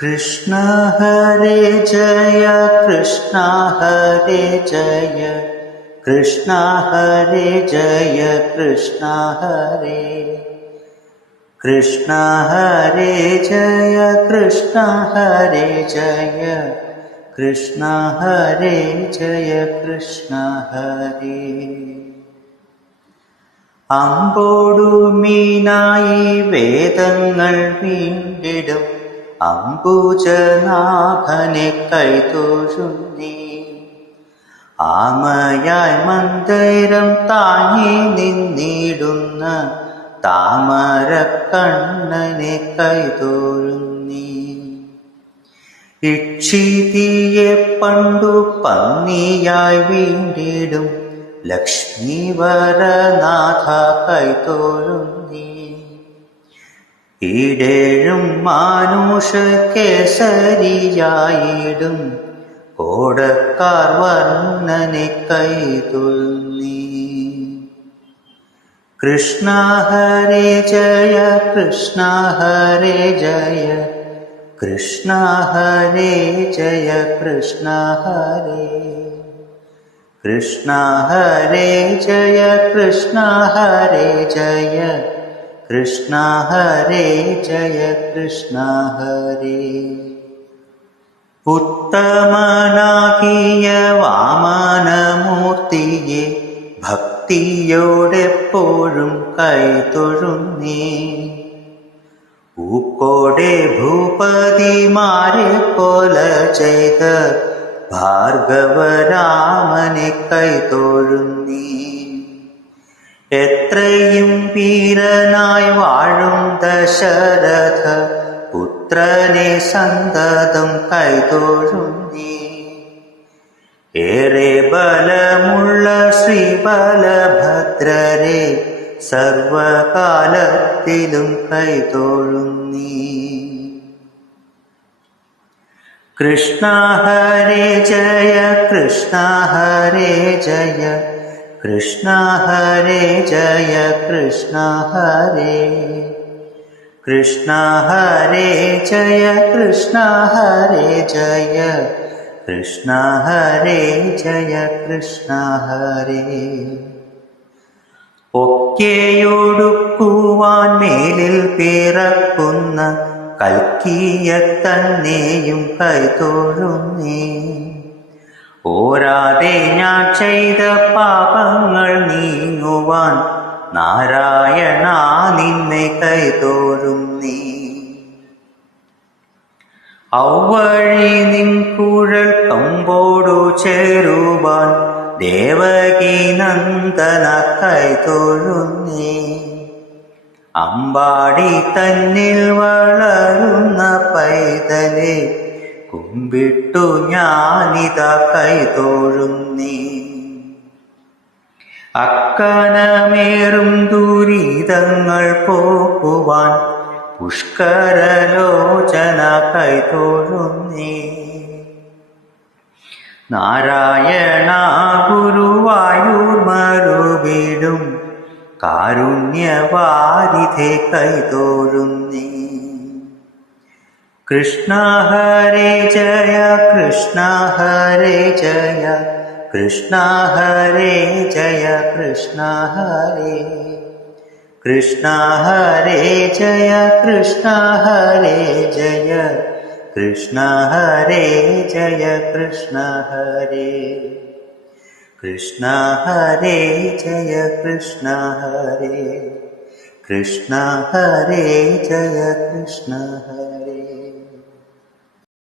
कृष्ण हरे जय कृष्ण हरे जय कृष्ण हरे जय कृष्ण हरे कृष्ण हरे जय कृष्ण हरे जय कृष्ण हरे जय कृष्ण हरे അമ്പോടുമീനായി വേദങ്ങൾ വീണ്ടിടും അംബുജനാഭനെ കൈതൊഴുന്നേ. ആമയായി മന്ദിരം താങ്ങി നിന്നിടുന്ന താമരക്കണ്ണനെ കൈതൊഴുന്നേ. ഇക്ഷിതിയെ പണ്ടു പന്നിയായി വീണ്ടിടും ലക്ഷ്മീവരനാഥ കൈതൊഴുന്നേ. ഈടേഴും മാനുഷ കേസരിയായിടും കോടക്കാർ വർണ്ണനെ കൈതൊഴുന്നേ. കൃഷ്ണ ഹരേ ജയ കൃഷ്ണ ഹരേ ജയ കൃഷ്ണ ഹരേ ജയ കൃഷ്ണ ഹരേ कृष्ण हरे जय कृष्ण हरे जय कृष्ण हरे जय कृष्ण हरे ഉത്തമനാകിയ വാമനമൂർത്തിയെ ഭക്തിയോടെപ്പോഴും കൈതൊഴുന്നേ. ൂക്കോടെ ഭൂപതിമാരെ കൊല ചെയ്ത ഭാർഗവരാമനെ കൈതൊഴുന്നേ. എത്രയും വീരനായി വാഴും ദശരഥ പുത്രനെ സന്തതം കൈതൊഴുന്നേ. ഏറെ ബലമുള്ള ശ്രീബലഭദ്രരെ സർവകാലത്തിലും കൈതൊഴുന്നേ. कृष्ण हरे जय कृष्ण हरे जय कृष्ण हरे जय कृष्ण हरे कृष्ण हरे जय कृष्ण हरे जय कृष्ण हरे जय कृष्ण हरे ഒക്കെയൊടുക്കുവാൻ മേലിൽ പിറക്കുന്ന കൽക്കിയെ തന്നെയും കൈതൊഴുന്നേ. ഓരാതെ ഞാൻ ചെയ്ത പാപങ്ങൾ നീങ്ങുവാൻ നാരായണ നിന്നെ കൈതൊഴുന്നേ. ഔവഴി നിൻ കുഴൽ കമ്പോടു ചേരുവാൻ ദേവകി നന്ദന കൈതൊഴുന്നേ. അമ്പാടി തന്നിൽ വളരുന്ന പൈതലെ കുമ്പിട്ടു ഞാനിതാ കൈതൊഴുന്നേ. അക്കനമേറും ദുരിതങ്ങൾ പോക്കുവാൻ പുഷ്കരലോചന കൈതൊഴുന്നേ. നാരായണ ഗുരുവായൂർ മരുവിടും കാരുണ്യവാരിധേ കൈതൊഴുന്നേ. കൃഷ്ണ ഹരേ ജയ കൃഷ്ണ ഹരേ ജയ കൃഷ്ണ ഹരേ ജയ കൃഷ്ണ ഹരേ കൃഷ്ണ ഹരേ ജയ കൃഷ്ണ ഹരേ ജയ കൃഷ്ണ ഹരേ ജയ കൃഷ്ണ ഹരേ कृष्ण हरे जय कृष्ण हरे कृष्ण हरे जय कृष्ण हरे।